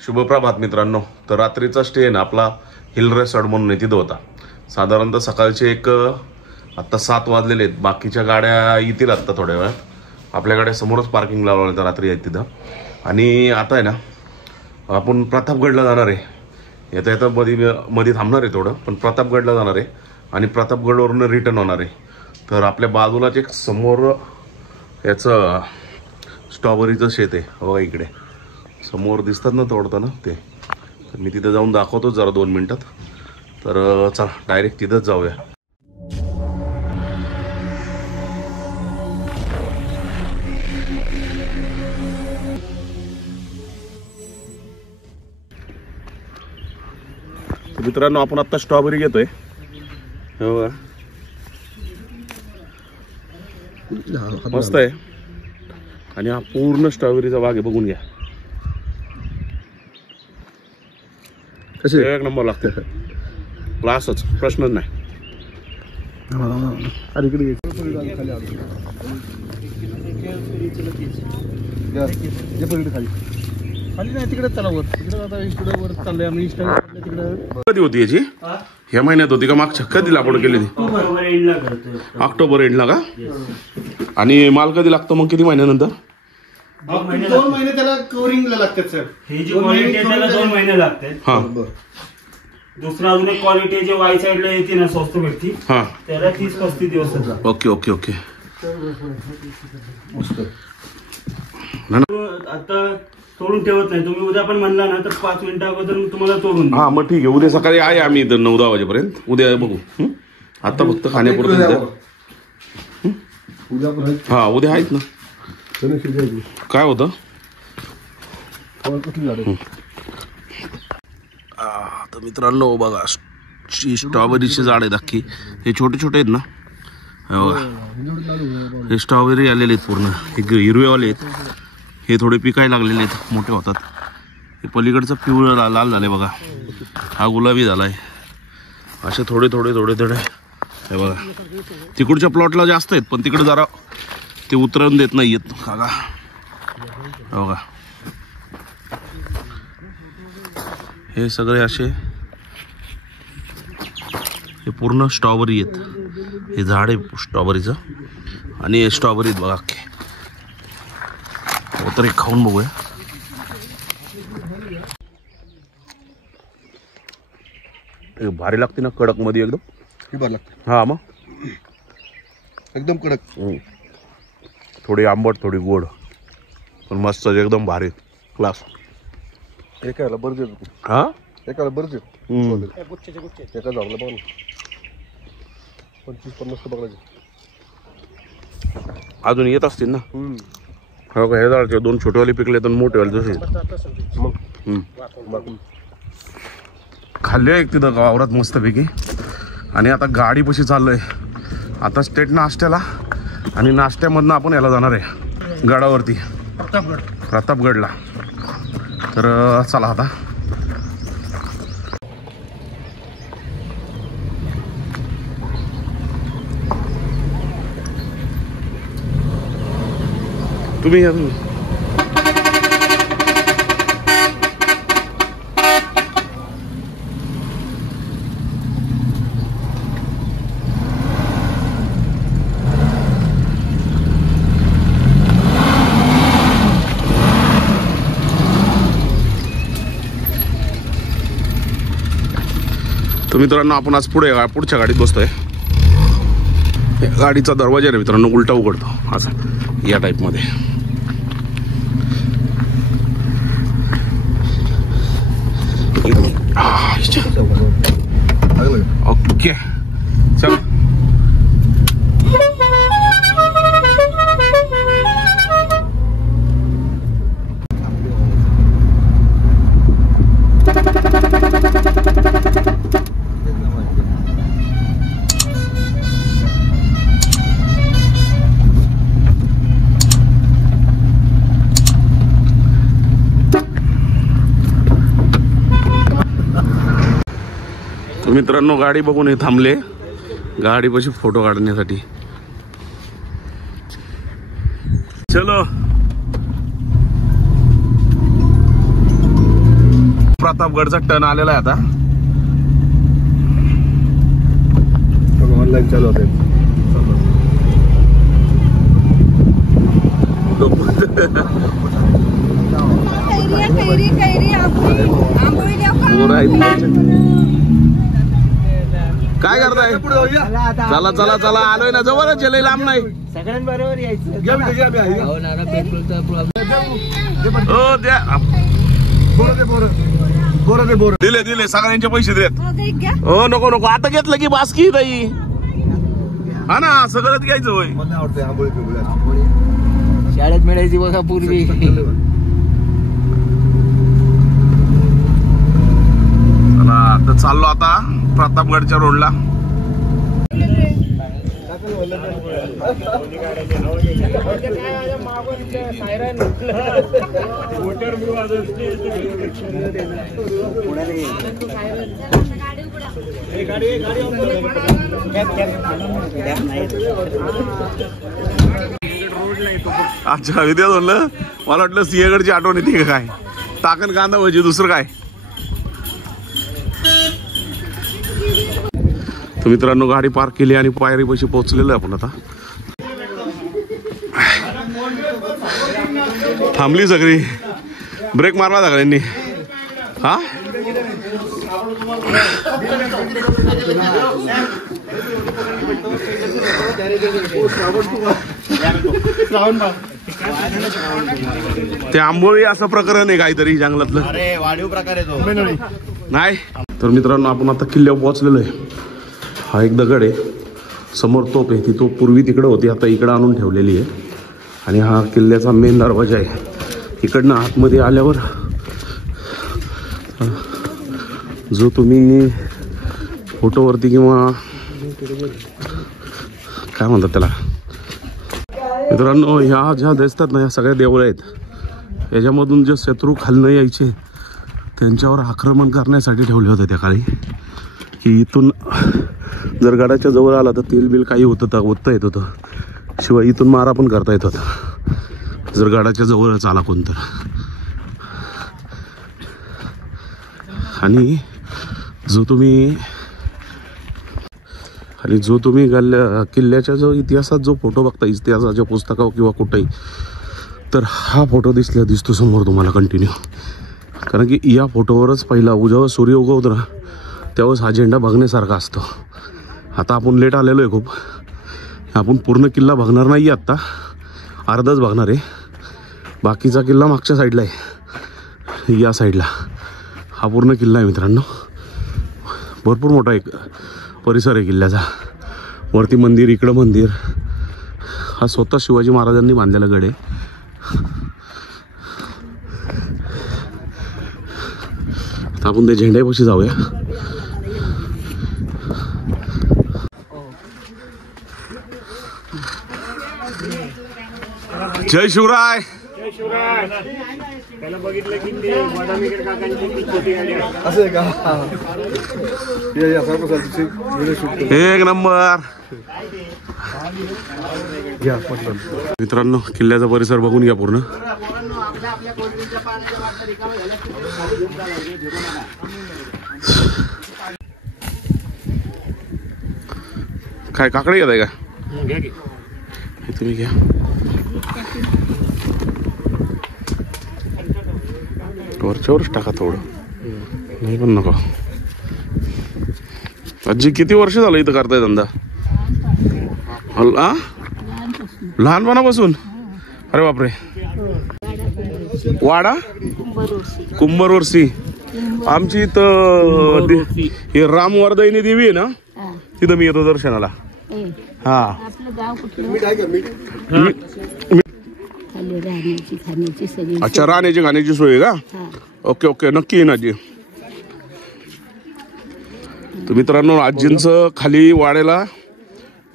शुभप्रभात मित्रांनो. तर रात्रीचा स्टे आहे ना आपला हिल रिसॉर्ट म्हणून तिथं होता. साधारणतः सकाळचे आत्ता 7 वाजलेले आहेत. बाकीच्या गाड्या येतील आत्ता थोड्या वेळात. आपल्या गाड्या समोरच पार्किंग लावलं रात्री आहेत तिथं. आणि आता आहे ना आपण प्रतापगडला जाणार आहे. येता येता मध्ये थांबणार आहे थोडं, पण प्रतापगडला जाणार आहे आणि प्रतापगडवरून रिटर्न होणार आहे. तर आपल्या बाजूलाच एक समोर याचं स्ट्रॉबेरीचं शेत आहे बघा, इकडे समोर दिसतात ना तोडताना ते. तर मी तिथे जाऊन दाखवतो जरा 2 मिनिटात. तर चला डायरेक्ट तिथंच जाऊया. मित्रांनो आपण आता स्ट्रॉबेरी घेतोय. हो मस्त आहे. आणि हा पूर्ण स्ट्रॉबेरीचा बाग आहे, बघून घ्या. कसे एक नंबर लागते, क्लासच, प्रश्नच नाही. कधी होती याची? ह्या महिन्यात होती का मागच्या? कधी लागवड केली ती? ऑक्टोबर एंडला का? आणि माल कधी लागतो मग? किती महिन्यानंतर? 2 महिने त्याला कव्हरिंगला लागतात सर. ही जी क्वालिटी आहे त्याला 2 महिने लागतात. हा. दुसरा अजून एक क्वालिटी जे वाय साईडला येते ना स्वस्त भेटती, हा, त्याला 30-35 दिवस जातात. Okay okay okay. आता तोडून ठेवत नाही तुम्ही. उद्या पण म्हणला ना तर 5 मिनिटं अगोदर तुम्हाला तोडून. हा मग ठीक आहे. उद्या सकाळी आहे आम्ही इथं 9-10 वाजेपर्यंत. उद्या बघू. आता फक्त खाण्यापुरतं. हा उद्या आहेत ना. काय होतं तर मित्रांनो बघा, स्ट्रॉबेरीचे झाड आहेत अख्खी. हे छोटे छोटे आहेत ना, हे स्ट्रॉबेरी आलेले आहेत पूर्ण. हे हिरवेवाले आहेत. हे थोडे पिकायला लागलेले आहेत, मोठे होतात. हे पलीकडचं पिवळं लाल झालंय बघा. हा गुलाबी झालाय. असे थोडे थोडे थोडे थोडे हे बघा. तिकडच्या प्लॉटला जास्त आहेत, पण तिकडे जरा ते उतरवून देत नाही आहेत काका. बघा हे सगळे असे, हे पूर्ण स्ट्रॉबेरी आहेत. हे झाड आहे स्ट्रॉबेरीचं. आणि हे स्ट्रॉबेरी बघा अख्खे. तर एक खाऊन बघूया. भारी लागते ना, कडक मध्ये एकदम. भारी लागते. हा मग एकदम कडक. थोडी आंबट थोडी गोड, पण मस्त एकदम भारी क्लास. एकाला बरं देतो. हा एकाला बरं देतो. एका जावला बघ 25-50 बघायचे. अजून येत असतील ना. हो का. हे झाडाचे 2 छोटेवाले पिकले तर मोठेवाले जसे मग खाल्ले एक तिथं वावरात मस्तपैकी. आणि आता गाडीपाशी चाललोय आता स्टेट नाश्त्याला. आणि नाश्त्यामधनं आपण याला जाणार आहे गडावरती, प्रतापगडला. तर चला आता. तुम्ही या. तर मित्रांनो आपण आज पुढच्या गाडीत बसतोय. गाडीचा दरवाजा आहे मित्रांनो उलटा उघडतो असा, या टाईपमध्ये. ओके चल. मित्रांनो गाडी बघून हे थांबले गाडीपाशी फोटो काढण्यासाठी. चलो प्रतापगडचा टर्न आलेला आहे आता. ऑनलाईन चालू होते. काय करताय? चला चला चला आलोय ना, जवळच लय लांब नाही. सगळ्यांबरोबर यायचं. हो द्या. दिले दिले सगळ्यांचे पैसे देत. हो नको नको आता घेतलं की बासकी ताई. हा ना सगळंच घ्यायचं होय. शाळेत मिळायची बघा पूर्वी. चला तर चाललो आता प्रतापगडच्या रोडला. अच्छा विद्या म्हणलं मला वाटलं सिंहगडची आठवण येते का काय. टाकन कांदा पाहिजे दुसरं काय. तर मित्रांनो गाडी पार्क केली आणि पायरी पैसे पोहोचलेलो आहे आपण आता. थांबली सगळी. ब्रेक मारला सगळ्यांनी. हा ते आंबोळी असं प्रकरण आहे काहीतरी जंगलातलं. अरे वाढीव प्रकार आहे तो. नाही तर मित्रांनो आपण आता किल्ल्यावर पोहोचलेलो आहे. हा एक दगड आहे, समोर तोप आहे. ती तोप पूर्वी तिकडे होती, आता इकडं आणून ठेवलेली आहे. आणि हा किल्ल्याचा मेन दरवाजा आहे. इकडनं आतमध्ये आल्यावर जो तुम्ही फोटोवरती किंवा काय म्हणतात त्याला मित्रांनो, ह्या ज्या दिसतात ना ह्या सगळ्या देवळं आहेत. याच्यामधून जे शत्रू खालनं यायचे त्यांच्यावर आक्रमण करण्यासाठी ठेवले होते त्या काळी. की इथून जर गडाच्या जवळ आला तर तेल बिल काही होतं येत होतं. शिवाय इथून मारा पण करता येत होता जर गडाच्या जवळच आला कोण तर. आणि जो तुम्ही किल्ल्याच्या जो इतिहासात जो फोटो बघता इतिहासाच्या पुस्तकावर किंवा कुठेही, तर हा फोटो दिसतो समोर तुम्हाला कंटिन्यू. कारण की या फोटोवरच पहिला जेव्हा सूर्य उगवतो ना तेव्हाच हा झेंडा बघण्यासारखा असतो. आता आपण लेट आलेलो आहे खूप. आपण पूर्ण किल्ला बघणार नाही आहे, आत्ता अर्धाच बघणार आहे. बाकीचा किल्ला मागच्या साईडला आहे, या साईडला हा पूर्ण किल्ला आहे मित्रांनो. भरपूर मोठा एक परिसर आहे किल्ल्याचा. वरती मंदिर, इकडं मंदिर. हा स्वतः शिवाजी महाराजांनी बांधलेला गड आहे. आता आपण त्या झेंड्यापाशी जाऊया. जय शिवराय. त्याला बघितलं की ते बदामीकर काकांची छोटी गाडी आहे. असं आहे का? एक नंबर. मित्रांनो किल्ल्याचा परिसर बघून घ्या पूर्ण. काय काकडे घेताय का? तुम्ही घ्या. वरच्यावरच टाका थोडं, नाही पण नको. आजी किती वर्ष झालं इथं करताय धंदा? लहानपणापासून? अरे बापरे. वाडा कुंभरवर्षी. आमची इथं हे रामवर्धनी देवी आहे ना, तिथं मी येतो दर्शनाला. हा अच्छा, राहण्याची खाण्याची सोय का? ओके ओके, नक्की येईन आजी. तर मित्रांनो आजींचं खाली वाड्याला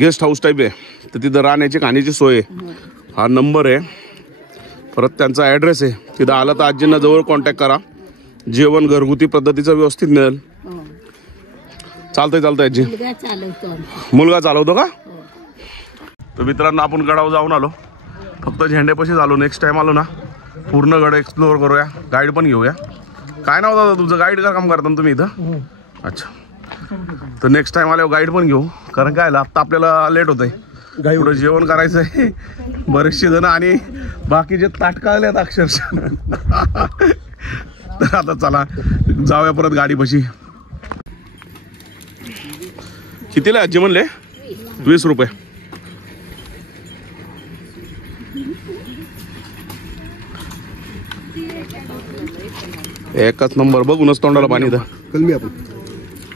गेस्ट हाऊस टाईप आहे, तर तिथं राहण्याची खाण्याची सोय आहे. हा नंबर आहे, परत त्यांचा ॲड्रेस आहे. तिथं आलं तर आजींना जवळ कॉन्टॅक्ट करा. जेवण घरगुती पद्धतीचं व्यवस्थित मिळेल. चालतंय आजी. मुलगा चालवतो का? तर मित्रांनो आपण गडावर जाऊन आलो, फक्त झेंड्यापाशी आलो. नेक्स्ट टाइम आलो ना पूर्ण गड एक्सप्लोअर करूया, गाईड पण घेऊया. काय नाव दादा तुमचं? गाईड का काम करता ना तुम्ही इथं? अच्छा. तर नेक्स्ट टाइम आल्यावर गाईड पण घेऊ, कारण काय आता आपल्याला लेट होत आहे, पुढं जेवण करायचं आहे बरेचसे जण आणि बाकीचे ताटकाळलेत अक्षरशः. तर आता चला जाऊया परत गाडीपाशी. कितीला आजी म्हणले? 20 रुपये. एकच नंबर. बघूनच तोंडाला पाणी इथं. कलमी आपण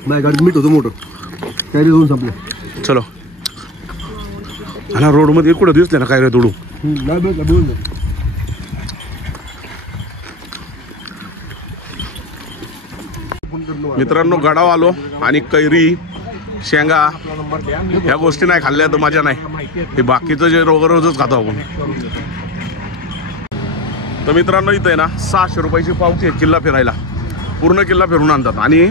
नाही गाडीत मीठ होतं मोठं काय रे दोन संपलं. चलो. आणि रोड मध्ये कुठं दिसले ना काय रे तोडू. नाही बघ बोल. मित्रांनो गडाव आलो आणि कैरी शेंगा ह्या गोष्टी नाही खाल्ल्या तर मजा नाही. हे बाकीचं जे रोजच खातो आपण. तर मित्रांनो इथं आहे ना 600 रुपयाची पावती आहे किल्ला फिरायला. पूर्ण किल्ला फिरून आणतात. आणि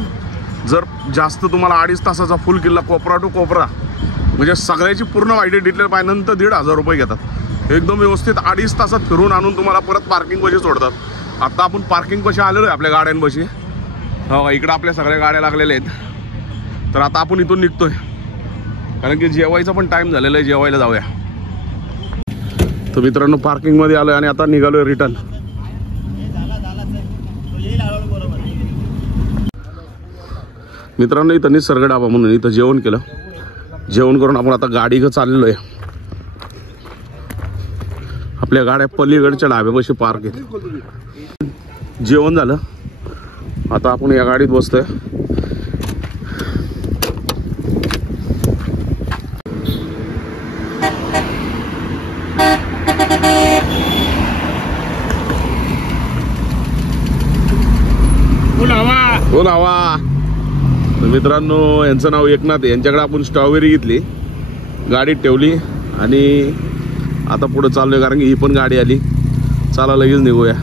जर जास्त तुम्हाला 2.5 तासाचा फुल किल्ला कोपरा टू कोपरा म्हणजे सगळ्याची पूर्ण माहिती डिटेल पाहिजे नंतर 1,500 रुपये घेतात. एकदम व्यवस्थित 2.5 तासात फिरून आणून तुम्हाला परत पार्किंग पाशी सोडतात. आता आपण पार्किंग पाशी आलेलो आहे आपल्या गाड्यांपाशी. हो इकडं आपल्या सगळ्या गाड्या लागलेल्या आहेत. तर आता आपण इथून निघतोय कारण की जेवायचा पण टाइम झालेला आहे. जेवायला जाऊया. तर मित्रांनो पार्किंग मध्ये आलोय आणि आता निघालोय रिटर्न. मित्रांनो इथं निसर्ग डाबा म्हणून इथं जेवण केलं. जेवण करून आपण आता गाडी घेऊन चाललेलो आहे. आपल्या गाड्या पलीकडच्या डाब्यापाशी पार्क आहेत. जेवण झालं आता आपण या गाडीत बसतोय. हो नावा. मित्रांनो यांचं नाव एकनाथ आहे. यांच्याकडे आपण स्ट्रॉबेरी घेतली, गाडीत ठेवली आणि आता पुढे चाललोय कारण की ही पण गाडी आली. चला लगेच निघूया.